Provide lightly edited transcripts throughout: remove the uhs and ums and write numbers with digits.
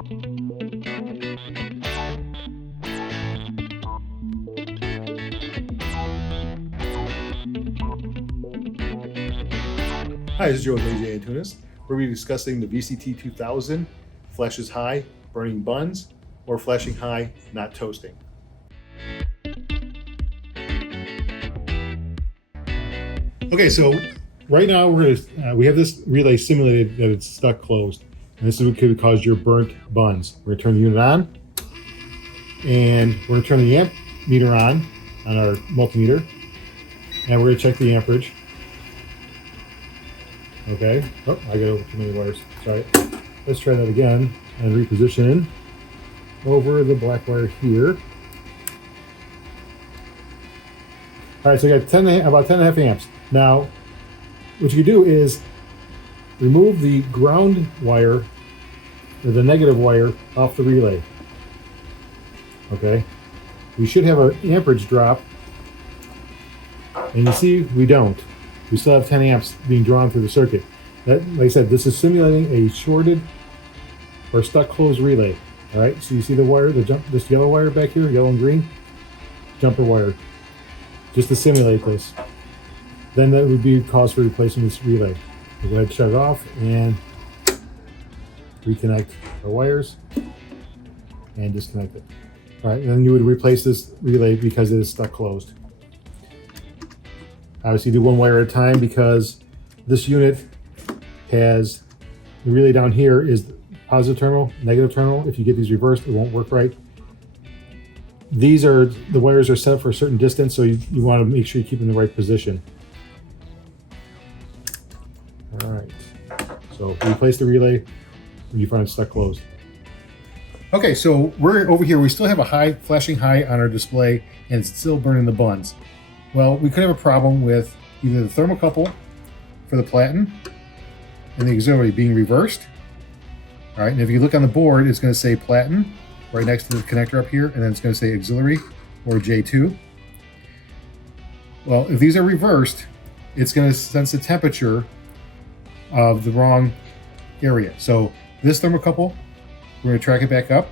Hi, this is Joe with Antunes. We're going to be discussing the VCT 2000, flashes high, burning buns, or flashing high, not toasting. Okay, so right now we have this relay simulated that it's stuck closed, and this is what could cause your burnt buns. We're going to turn the unit on, and we're going to turn the amp meter on our multimeter, and we're going to check the amperage. Okay. Oh, I got over too many wires. Sorry. Let's try that again and reposition over the black wire here. All right, so we got about 10.5 amps. Now, what you can do is remove the ground wire or the negative wire off the relay. Okay. We should have an amperage drop, and you see we don't. We still have 10 amps being drawn through the circuit. That, like I said, this is simulating a shorted or stuck closed relay. All right, so you see the wire, this yellow wire back here, yellow and green, jumper wire, just to simulate this. Then that would be cause for replacing this relay. We'll go ahead and shut it off and reconnect our wires and disconnect it. All right, and then you would replace this relay because it is stuck closed. Obviously do one wire at a time because this unit has the relay down here is positive terminal, negative terminal. If you get these reversed, it won't work right. The wires are set for a certain distance, so you want to make sure you keep in the right position. All right, so replace the relay when you find it stuck closed. Okay, so we're over here. We still have a flashing high on our display, and it's still burning the buns. Well, we could have a problem with either the thermocouple for the platen and the auxiliary being reversed. All right, and if you look on the board, it's going to say platen right next to the connector up here, and then it's going to say auxiliary or J2. Well, if these are reversed, it's going to sense the temperature of the wrong area. So this thermocouple, we're going to track it back up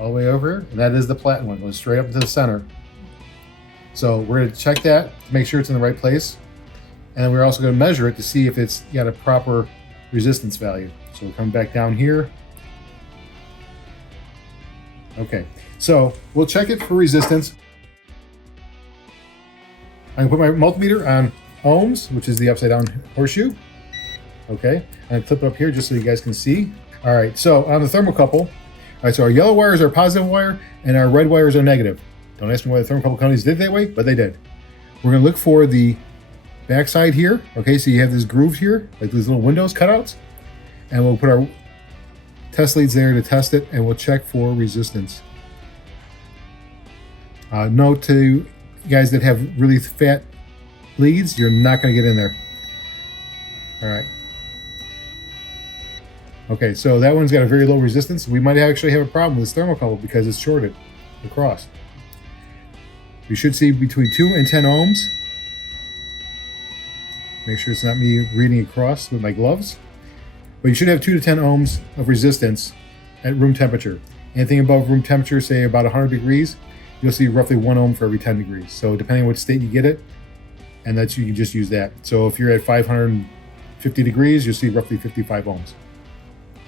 all the way over here, and that is the platen one, goes straight up into the center. So we're going to check that to make sure it's in the right place, and we're also going to measure it to see if it's got a proper resistance value. So we're coming back down here. Okay, so we'll check it for resistance. I'm going to put my multimeter on ohms, which is the upside down horseshoe. Okay, I'm going to clip it up here just so you guys can see. All right, so on the thermocouple, all right, so our yellow wires are positive wire and our red wires are negative. Don't ask me why the thermocouple companies did it that way, but they did. We're going to look for the backside here. Okay, so you have this groove here, like these little windows cutouts, and we'll put our test leads there to test it, and we'll check for resistance. Note to you guys that have really fat leads, you're not going to get in there. All right. Okay, so that one's got a very low resistance. We might actually have a problem with this thermocouple because it's shorted across. You should see between 2 and 10 ohms. Make sure it's not me reading across with my gloves. But you should have 2 to 10 ohms of resistance at room temperature. Anything above room temperature, say about 100 degrees, you'll see roughly 1 ohm for every 10 degrees. So depending on what state you get it, and that's, you can just use that. So if you're at 550 degrees, you'll see roughly 55 ohms.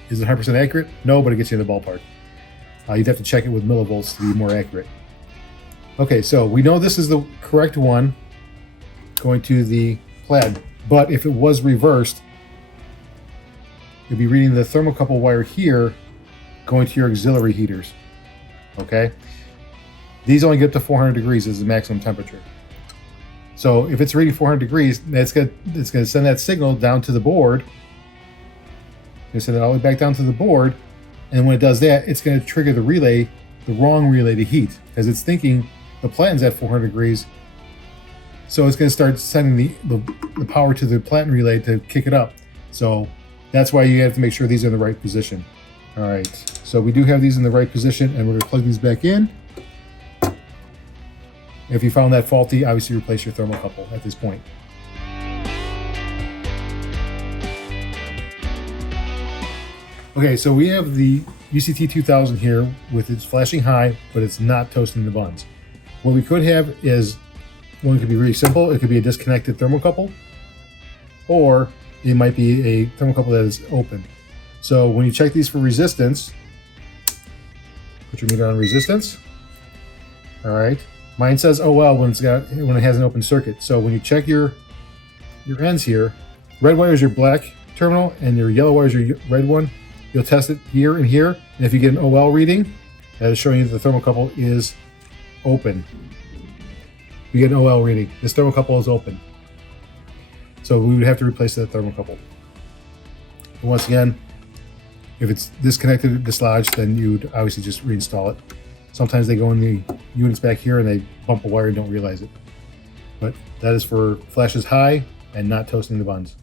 Is it 100% accurate? No, but it gets you in the ballpark. You'd have to check it with millivolts to be more accurate. Okay, so we know this is the correct one going to the platen, but if it was reversed, you'll be reading the thermocouple wire here going to your auxiliary heaters. Okay? These only get to 400 degrees as the maximum temperature. So if it's reading 400 degrees, it's going to send that signal down to the board. It's going to send it all the way back down to the board, and when it does that, it's going to trigger the relay, the wrong relay to heat, because it's thinking the platen's at 400 degrees. So it's going to start sending the power to the platen relay to kick it up. So that's why you have to make sure these are in the right position. All right, so we do have these in the right position, and we're going to plug these back in. If you found that faulty, obviously replace your thermocouple at this point. Okay, so we have the VCT 2000 here with its flashing high, but it's not toasting the buns. What we could have is, one could be really simple. It could be a disconnected thermocouple, or it might be a thermocouple that is open. So when you check these for resistance, put your meter on resistance. All right, mine says OL when it has an open circuit. So when you check your ends here, red wire is your black terminal and your yellow wire is your red one. You'll test it here and here, and if you get an OL reading, that is showing you that the thermocouple is open. You get an OL reading. This thermocouple is open. So we would have to replace that thermocouple. And once again, if it's disconnected or dislodged, then you would obviously just reinstall it. Sometimes they go in the units back here and they bump a wire and don't realize it. But that is for flashes high and not toasting the buns.